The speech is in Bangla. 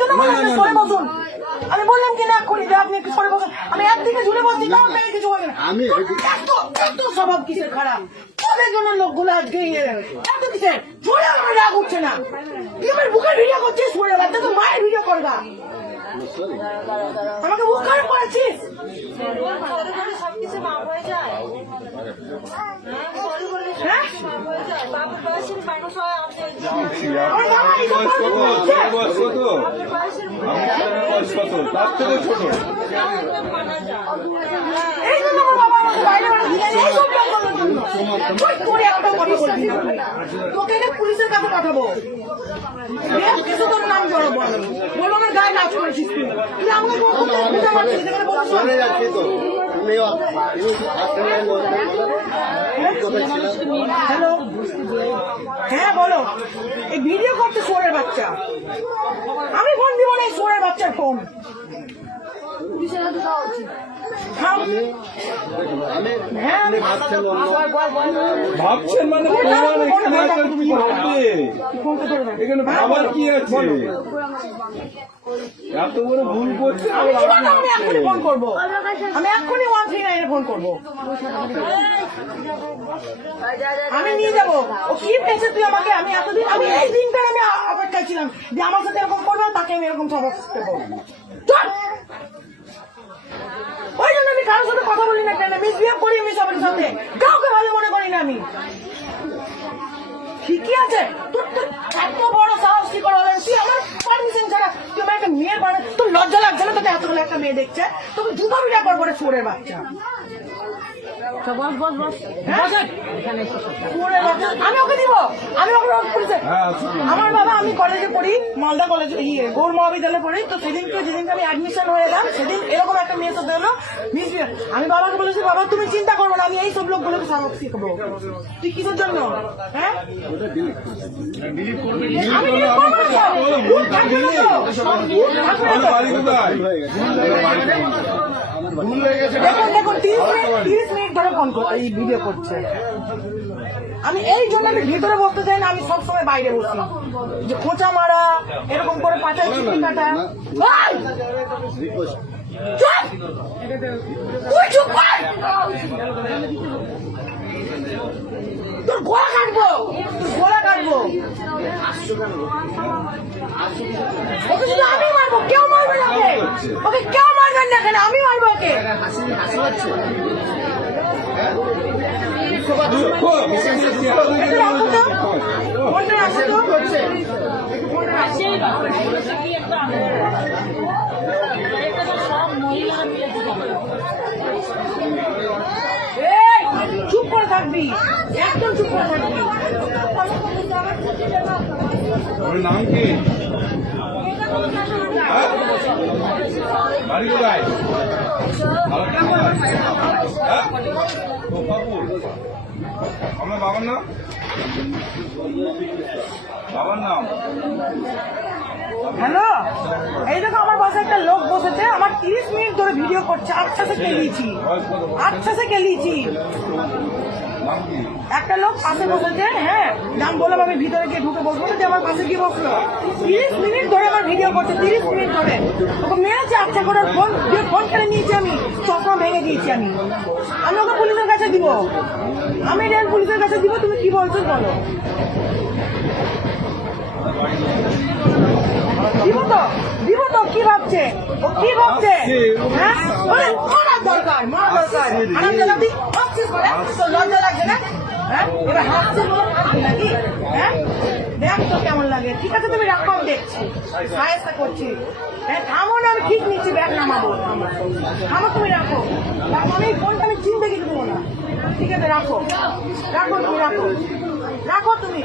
জন্য বললাম সরে বসুন আমি বললাম কি না করি যে আপনি একটু সরে বসুন আমি একদিকে ঝুলে বসছি তাও আপনাকে কিছু বলবেন আমি এত এত স্বভাব কিসের খারাপ? তোদের জন্য লোকগুলো আজকে ইয়ে এত কিসের? ঝুলে আমার রাগ উঠছে না। তুই আমার বুকের ভিডিও করছিস সরে বাচ্চা তো মায়ের ভিডিও করবা। আমাকে বুক খারাপ করেছিস? সবকিছু মাপ হয়ে যায়। তার থেকে ছোট। তোকে পুলিশের কাছে পাঠাবো নাম জড়াবো। বলব আমার গায়ে নাচ করেছিস তুই আমাকে হ্যাঁ বলো। এই ভিডিও সোরের বাচ্চা। আমি ফোন দিব না এই সোরের বাচ্চার ফোন ভাবছেন মানে প্রমাণ এখানে কি। এখানে ভাবার কি আছে? এত বড় ভুল করছে আমি ফোন করব? আমি এক্ষুনি ওয়ান থ্রি নাইনে ফোন করব। আমি নিয়ে যাব। ও কি পেয়েছে তুই আমাকে? আমি এতদিন আমি এই দিনটা আমি অপেক্ষায় ছিলাম যে আমার সাথে এরকম করবে তাকে আমি এরকম সবক দেবো চল ওই জন্য আমি কারোর সাথে কথা বলি না কেন মিসবিহেভ সাথে কাউকে ভালো মনে করি না আমি। ঠিকই আছে। তোর তো এত বড় সাহস, কি করে তুই আমার পারমিশন ছাড়া তুই আমার একটা মেয়ের বাড়ি তোর লজ্জা লাগছে না তোকে এতগুলো একটা মেয়ে দেখছে তোকে দুটো বিটা পর করে চোরের বাচ্চা। হ্যাঁ? আমি ওকে দিব। আমি ওকে পুলিশে হ্যাঁ, আমার বাবা আমি কলেজে পড়ি মালদা কলেজে ইয়ে। গৌর মহাবিদ্যালয়ে পড়ি। তো সেদিনকে যেদিনকে আমি অ্যাডমিশন হয়ে এলাম সেদিন এরকম একটা মেয়ে সাথে হলো। আমি বাবাকে বলেছি বাবা তুমি চিন্তা করব না আমি এই সব লোকগুলোকে সবক শিখব। তুই কিসের জন্য? হ্যাঁ? আমি করছে আমি এই জন্য আমি ভিতরে বসতে চাই না, আমি সবসময় বাইরে বসি। যে খোঁচা মারা, এরকম করে পাচাই চুক্তি কাটা! তোর গলা কাটবো! গলা কাটবো! আমি মারবো কেউ মারবে না ওকে কেউ মারবেন না কেন আমি মারবো ওকে। চুপ করে থাকবি। একদম চুপ করে থাকবি। নাম কি? বাড়ি কোথায়? হ্যাঁ? আমার বাবার। নাম? বাবার নাম? হ্যালো? এই দেখো আমার পাশে একটা লোক বসেছে। আমার তিরিশ মিনিট ধরে ভিডিও করছে। আচ্ছা সে কেলিয়েছি আচ্ছা সে কেলিয়েছি একটা লোক পাশে বসেছে হ্যাঁ নাম বললাম আমি ভিতরে গিয়ে ঢুকে বসবো যে আমার পাশে গিয়ে বসল। তিরিশ মিনিট ধরে আমার ভিডিও করছে তিরিশ মিনিট ধরে। ওকে মেরেছে আচ্ছা করে ফোন দিয়ে ফোন কেড়ে নিয়েছি আমি চশমা ভেঙে দিয়েছি আমি। আমি ওকে পুলিশের কাছে দিব। আমি রেল পুলিশের কাছে দিব তুমি কি বলছো বলো। দিব তো দিব তো কি ভাবছে? ও কি ভাবছে? হ্যাঁ? দরকার মারা দরকার হাসছিস বলে লজ্জা লাগছে না? হ্যাঁ? এবার হাসছে বলে খারাপ নাকি? হ্যাঁ? দেখ তো কেমন লাগে। ঠিক আছে তুমি রাখো আমি দেখছি। সাহায্য করছি। হ্যাঁ থামো না আমি ঠিক নিচ্ছি ব্যাগ নামাবো। থামো তুমি রাখো। রাখো আমি এই ফোনটা আমি চিনতে দেবো না। ঠিক আছে রাখো। রাখো তুমি রাখো। রাখো তুমি।